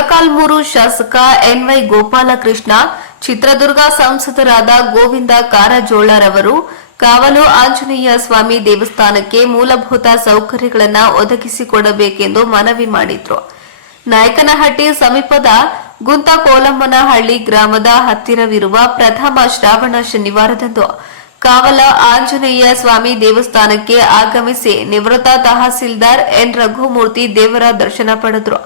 ಮೊಳಕಾಲ್ಮೂರು ಶಾಸಕ ಎನ್ವೈ ಗೋಪಾಲಕೃಷ್ಣ, ಚಿತ್ರದುರ್ಗ ಸಂಸದರಾದ ಗೋವಿಂದ ಕಾರಜೋಳರವರು ಕಾವಲು ಆಂಜನೇಯ ಸ್ವಾಮಿ ದೇವಸ್ಥಾನಕ್ಕೆ ಮೂಲಭೂತ ಸೌಕರ್ಯಗಳನ್ನು ಒದಗಿಸಿಕೊಡಬೇಕೆಂದು ಮನವಿ ಮಾಡಿದ್ರು. ನಾಯಕನಹಟ್ಟಿ ಸಮೀಪದ ಗುಂತ ಕೋಲಮ್ಮನಹಳ್ಳಿ ಗ್ರಾಮದ ಹತ್ತಿರವಿರುವ ಪ್ರಥಮ ಶ್ರಾವಣ ಶನಿವಾರದಂದು ಕಾವಲ ಆಂಜನೇಯ ಸ್ವಾಮಿ ದೇವಸ್ಥಾನಕ್ಕೆ ಆಗಮಿಸಿ ನಿವೃತ್ತ ತಹಸೀಲ್ದಾರ್ ಎನ್ ರಘುಮೂರ್ತಿ ದೇವರ ದರ್ಶನ ಪಡೆದರು.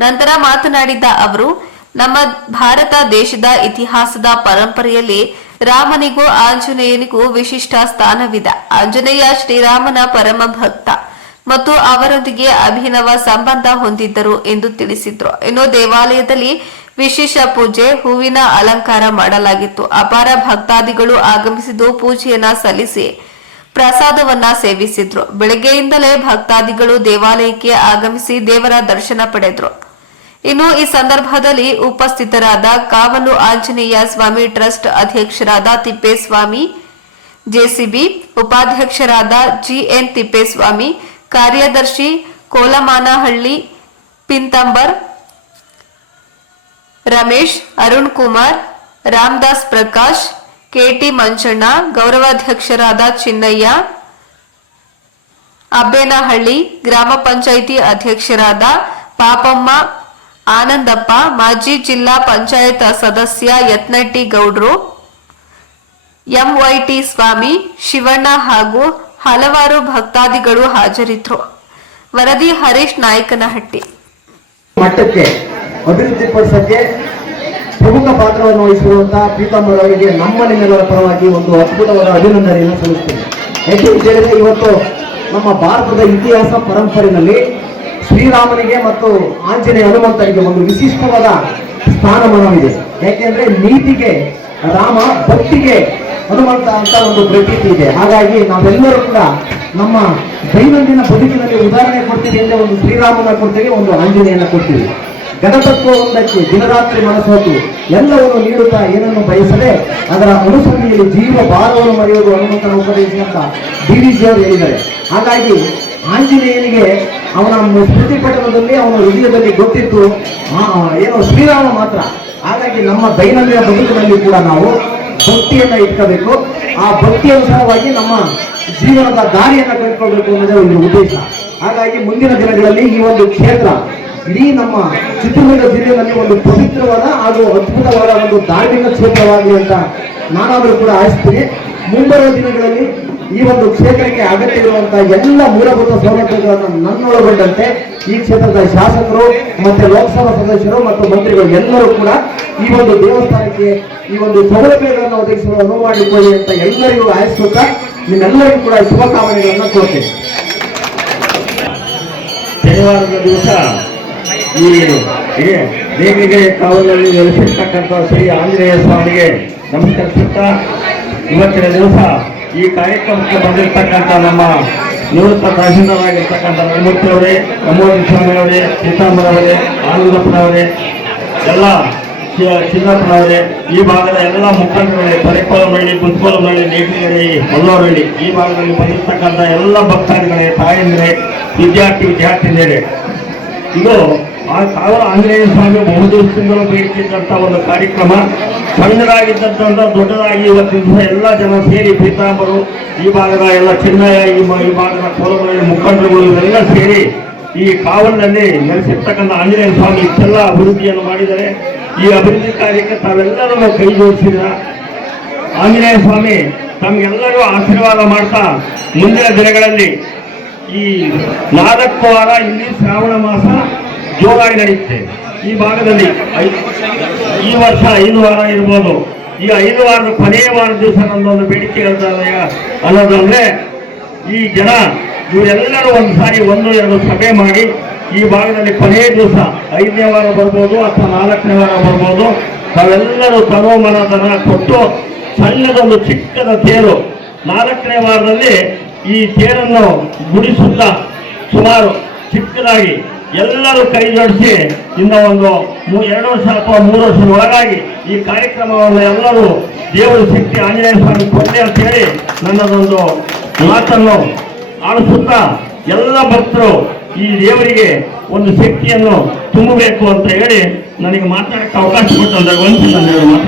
ನಂತರ ಮಾತನಾಡಿದ ಅವರು, ನಮ್ಮ ಭಾರತ ದೇಶದ ಇತಿಹಾಸದ ಪರಂಪರೆಯಲ್ಲಿ ರಾಮನಿಗೂ ಆಂಜನೇಯನಿಗೂ ವಿಶಿಷ್ಟ ಸ್ಥಾನವಿದೆ. ಆಂಜನೇಯ ಶ್ರೀರಾಮನ ಪರಮ ಭಕ್ತ ಮತ್ತು ಅವರೊಂದಿಗೆ ಅಭಿನವ ಸಂಬಂಧ ಹೊಂದಿದ್ದರು ಎಂದು ತಿಳಿಸಿದ್ರು. ಇನ್ನು ದೇವಾಲಯದಲ್ಲಿ ವಿಶೇಷ ಪೂಜೆ, ಹೂವಿನ ಅಲಂಕಾರ ಮಾಡಲಾಗಿತ್ತು. ಅಪಾರ ಭಕ್ತಾದಿಗಳು ಆಗಮಿಸಿದ್ದು ಪೂಜೆಯನ್ನ ಸಲ್ಲಿಸಿ ಪ್ರಸಾದವನ್ನ ಸೇವಿಸಿದ್ರು. ಬೆಳಗ್ಗೆಯಿಂದಲೇ ಭಕ್ತಾದಿಗಳು ದೇವಾಲಯಕ್ಕೆ ಆಗಮಿಸಿ ದೇವರ ದರ್ಶನ ಪಡೆದ್ರು. ಇನ್ನು ಈ ಸಂದರ್ಭದಲ್ಲಿ ಉಪಸ್ಥಿತರಾದ ಕಾವಲು ಆಂಜನೇಯ ಸ್ವಾಮಿ ಟ್ರಸ್ಟ್ ಅಧ್ಯಕ್ಷರಾದ ತಿಪ್ಪೇಸ್ವಾಮಿ, ಜೆಸಿಬಿ ಉಪಾಧ್ಯಕ್ಷರಾದ ಜಿಎನ್ ತಿಪ್ಪೇಸ್ವಾಮಿ, ಕಾರ್ಯದರ್ಶಿ ಕೋಲಮಾನಹಳ್ಳಿ ಪಿಂತಂಬರ್, ರಮೇಶ್ ಅರುಣ್ ಕುಮಾರ್ ರಾಮದಾಸ್ ಪ್ರಕಾಶ್, ಕೆಟಿ ಮಂಜಣ್ಣ, ಗೌರವಾಧ್ಯಕ್ಷರಾದ ಚಿನ್ನಯ್ಯ, ಅಬ್ಬೇನಹಳ್ಳಿ ಗ್ರಾಮ ಪಂಚಾಯಿತಿ ಅಧ್ಯಕ್ಷರಾದ ಪಾಪಮ್ಮ ಆನಂದಪ್ಪ, ಮಾಜಿ ಜಿಲ್ಲಾ ಪಂಚಾಯತ್ ಸದಸ್ಯ ಯತ್ನಟ್ಟಿ ಗೌಡ್ರು, ಎಂವೈಟಿ ಸ್ವಾಮಿ ಶಿವಣ್ಣ ಹಾಗೂ ಹಲವಾರು ಭಕ್ತಾದಿಗಳು ಹಾಜರಿದ್ದರು ವರದಿ ಹರೀಶ್ ನಾಯಕನಹಟ್ಟಿ. ಮಟ್ಟಕ್ಕೆ ಅಭಿವೃದ್ಧಿಪಡಿಸಕ್ಕೆ ಪ್ರಮುಖ ಪಾತ್ರವನ್ನು ವಹಿಸಿರುವಂತಹ ಪೀತಾಂಬರ ಅವರಿಗೆ ನಮ್ಮ ನಿಮ್ಮೆಲ್ಲರ ಪರವಾಗಿ ಒಂದು ಅದ್ಭುತವಾದ ಅಭಿನಂದನೆಯನ್ನು ಸಲ್ಲಿಸುತ್ತೇನೆ ಯಾಕೆ ಹೇಳಿದ್ರೆ ಇವತ್ತು ನಮ್ಮ ಭಾರತದ ಇತಿಹಾಸ ಪರಂಪರೆಯಲ್ಲಿ ಶ್ರೀರಾಮನಿಗೆ ಮತ್ತು ಆಂಜನೇಯ ಹನುಮಂತನಿಗೆ ಒಂದು ವಿಶಿಷ್ಟವಾದ ಸ್ಥಾನಮಾನವಿದೆ. ಯಾಕೆಂದ್ರೆ ನೀತಿಗೆ, ರಾಮ ಭಕ್ತಿಗೆ ಹನುಮಂತ ಅಂತ ಒಂದು ಪ್ರತೀತಿ ಇದೆ. ಹಾಗಾಗಿ ನಾವೆಲ್ಲರೂ ಕೂಡ ನಮ್ಮ ದೈನಂದಿನ ಬದುಕಿನಲ್ಲಿ ಉದಾಹರಣೆ ಕೊಡ್ತೀವಿ ಅಂದ್ರೆ ಒಂದು ಶ್ರೀರಾಮನ ಕೊಡ್ತೀವಿ ಒಂದು ಆಂಜನೇಯನ ಕೊಡ್ತೀವಿ. ಗಣತತ್ವ ಒಂದಕ್ಕೆ ದಿನರಾತ್ರಿ ಮನಸ್ಸೋತು ಎಲ್ಲವನ್ನು ನೀಡುತ್ತಾ ಏನನ್ನು ಬಯಸದೆ ಅದರ ಅನುಸರಣೆಯಲ್ಲಿ ಜೀವ ಭಾರವನ್ನು ಮರೆಯುವುದು ಹನುಮಂತನ ಉಪದೇಶ ಅಂತ ಡಿ ವಿ ಜಿ ಅವರು ಹೇಳಿದ್ದಾರೆ. ಹಾಗಾಗಿ ಆಂಜನೇಯನಿಗೆ ಅವನ ಸ್ಮೃತಿ ಪಟಲದಲ್ಲಿ ಅವನ ಹೃದಯದಲ್ಲಿ ಗೊತ್ತಿತ್ತು ಏನೋ ಶ್ರೀರಾಮ ಮಾತ್ರ. ಹಾಗಾಗಿ ನಮ್ಮ ದೈನಂದಿನ ಬದುಕಿನಲ್ಲಿ ಕೂಡ ನಾವು ಭಕ್ತಿಯನ್ನ ಇಟ್ಕೋಬೇಕು. ಆ ಭಕ್ತಿ ಅನುಸಾರವಾಗಿ ನಮ್ಮ ಜೀವನದ ದಾರಿಯನ್ನ ಕಂಡುಕೊಳ್ಬೇಕು ಅನ್ನೋದೇ ಒಂದು ಉದ್ದೇಶ. ಹಾಗಾಗಿ ಮುಂದಿನ ದಿನಗಳಲ್ಲಿ ಈ ಒಂದು ಕ್ಷೇತ್ರ, ಇಡೀ ನಮ್ಮ ಚಿತ್ರದುರ್ಗ ಜಿಲ್ಲೆಯಲ್ಲಿ ಒಂದು ಪವಿತ್ರವಾದ ಹಾಗೂ ಅದ್ಭುತವಾದ ಒಂದು ಧಾರ್ಮಿಕ ಕ್ಷೇತ್ರವಾಗಲಿ ಅಂತ ನಾನಾದರೂ ಕೂಡ ಆಯಿಸ್ತೀನಿ ಮುಂಬರುವ ದಿನಗಳಲ್ಲಿ ಈ ಒಂದು ಕ್ಷೇತ್ರಕ್ಕೆ ಅಗತ್ಯ ಎಲ್ಲ ಮೂಲಭೂತ ಸೌಲಭ್ಯಗಳನ್ನು ನನ್ನೊಳಗೊಂಡಂತೆ ಈ ಕ್ಷೇತ್ರದ ಶಾಸಕರು ಮತ್ತೆ ಲೋಕಸಭಾ ಸದಸ್ಯರು ಮತ್ತು ಮಂತ್ರಿಗಳು ಎಲ್ಲರೂ ಕೂಡ ಈ ಒಂದು ದೇವಸ್ಥಾನಕ್ಕೆ ಈ ಒಂದು ಸೌಲಭ್ಯಗಳನ್ನು ಒದಗಿಸಲು ಅನುವು ಮಾಡಿಕೊಳ್ಳಿ ಅಂತ ಎಲ್ಲರಿಗೂ ಆಯಿಸುತ್ತಾ ನಿಮ್ಮೆಲ್ಲರಿಗೂ ಕೂಡ ಶುಭಕಾಮನೆಗಳನ್ನು ಕೋರ್ತೇನೆ ಶನಿವಾರದ ದಿವಸ ಈ ದೇವಿಗೆ ಕಾವಲಲ್ಲಿ ನೆಲೆಸಿರ್ತಕ್ಕಂಥ ಶ್ರೀ ಆಂಜನೇಯ ಸ್ವಾಮಿಗೆ ನಮಸ್ಕರಿಸುತ್ತಾ ಇವತ್ತಿನ ದಿವಸ ಈ ಕಾರ್ಯಕ್ರಮಕ್ಕೆ ಬಂದಿರತಕ್ಕಂಥ ನಮ್ಮ ನಿವೃತ್ತ ತಹಸೀಲ್ದಾರಾಗಿರ್ತಕ್ಕಂಥ ರಘುಮೂರ್ತಿ ಅವರೇ ನಮೋದಿ ಸ್ವಾಮಿ ಅವರೇ ಸೀತಾಂಬರವರೇ ಆನಂದಪ್ಪನವರೇ ಎಲ್ಲ ಚಿನ್ನಪ್ಪನವರೇ ಈ ಭಾಗದ ಎಲ್ಲ ಮುಖಂಡರುಗಳೇ ಪರಿಕೋಲಮಳ್ಳಿ ಕುಂತ್ಕೋಲಮಳ್ಳಿ ನೇಗಿಲಗಳಿ ಮಲ್ಲೋರಳ್ಳಿ, ಈ ಭಾಗದಲ್ಲಿ ಬಂದಿರತಕ್ಕಂಥ ಎಲ್ಲ ಭಕ್ತಾದಿಗಳೇ, ತಾಯಂದಿರೇ, ವಿದ್ಯಾರ್ಥಿ, ವಿದ್ಯಾರ್ಥಿನಿಯರೇ. ಇದು ಆ ಸಾವಿರ ಆಂಜನೇಯ ಸ್ವಾಮಿ ಬಹುದಿವಸದಿಂದಲೂ ಬೇಡಿಸಿದ್ದಂಥ ಒಂದು ಕಾರ್ಯಕ್ರಮ. ಸಣ್ಣದಾಗಿದ್ದಂಥ ದೊಡ್ಡದಾಗಿ ಇವತ್ತಿನ ಎಲ್ಲ ಜನ ಸೇರಿ ಪೀತಾಂಬರು ಈ ಭಾಗದ ಎಲ್ಲ ಮ- ಈ ಭಾಗದ ಕೋಲಮನೆಯ ಮುಖಂಡರುಗಳು, ಇವರೆಲ್ಲ ಸೇರಿ ಈ ಕಾವಲಿನಲ್ಲಿ ನೆಲೆಸಿರ್ತಕ್ಕಂಥ ಆಂಜನೇಯ ಸ್ವಾಮಿ ಇಷ್ಟೆಲ್ಲ ಅಭಿವೃದ್ಧಿಯನ್ನು ಮಾಡಿದರೆ ಈ ಅಭಿವೃದ್ಧಿ ಕಾರ್ಯಕ್ಕೆ ತಾವೆಲ್ಲರನ್ನು ಕೈ ಜೋಡಿಸಿದ ಆಂಜನೇಯ ಸ್ವಾಮಿ ತಮಗೆಲ್ಲರಿಗೂ ಆಶೀರ್ವಾದ ಮಾಡ್ತಾ ಮುಂದಿನ ದಿನಗಳಲ್ಲಿ ಈ ನಾಲ್ಕು ವಾರ ಇಲ್ಲಿ ಶ್ರಾವಣ ಮಾಸ ಜೋರಾಗಿ ನಡೆಯುತ್ತೆ ಈ ಭಾಗದಲ್ಲಿ ಈ ವರ್ಷ ಐದು ವಾರ ಇರ್ಬೋದು. ಈ ಐದು ವಾರದ ಕೊನೆಯ ವಾರ ದಿವಸ ನನ್ನೊಂದು ಬೇಡಿಕೆ ಅನ್ನೋದಂದ್ರೆ ಈ ಜನ, ಇವರೆಲ್ಲರೂ ಒಂದು ಸಾರಿ ಒಂದು, ಎರಡು ಸಭೆ ಮಾಡಿ ಈ ಭಾಗದಲ್ಲಿ ಕೊನೆಯ ದಿವಸ ಐದನೇ ವಾರ ಬರ್ಬೋದು ಅಥವಾ ನಾಲ್ಕನೇ ವಾರ ಬರ್ಬೋದು. ತಾವೆಲ್ಲರೂ ತನೋಮನದನ್ನ ಕೊಟ್ಟು ಸಣ್ಣದೊಂದು ಚಿಕ್ಕದ ತೇರು ನಾಲ್ಕನೇ ವಾರದಲ್ಲಿ ಈ ತೇರನ್ನು ಗುಡಿಸುತ್ತಾ ಸುಮಾರು ಚಿಕ್ಕದಾಗಿ ಎಲ್ಲರೂ ಕೈ ಜೋಡಿಸಿ ಇನ್ನ ಒಂದು ಎರಡು ವರ್ಷ ಅಥವಾ ಮೂರು ವರ್ಷದ ಒಳಗಾಗಿ ಈ ಕಾರ್ಯಕ್ರಮವನ್ನು ಎಲ್ಲರೂ ದೇವರ ಶಕ್ತಿ ಆಂಜನೇಯ ಸ್ವಾಮಿ ಕೊಟ್ಟೆ ಅಂತ ಹೇಳಿ ನನ್ನದೊಂದು ಮಾತನ್ನು ಆಡಿಸುತ್ತಾ ಎಲ್ಲ ಭಕ್ತರು ಈ ದೇವರಿಗೆ ಒಂದು ಶಕ್ತಿಯನ್ನು ತುಂಬಬೇಕು ಅಂತ ಹೇಳಿ ನನಗೆ ಮಾತಾಡಕ್ಕೆ ಅವಕಾಶ ಕೊಟ್ಟು ಒಂದು ಮಾತು.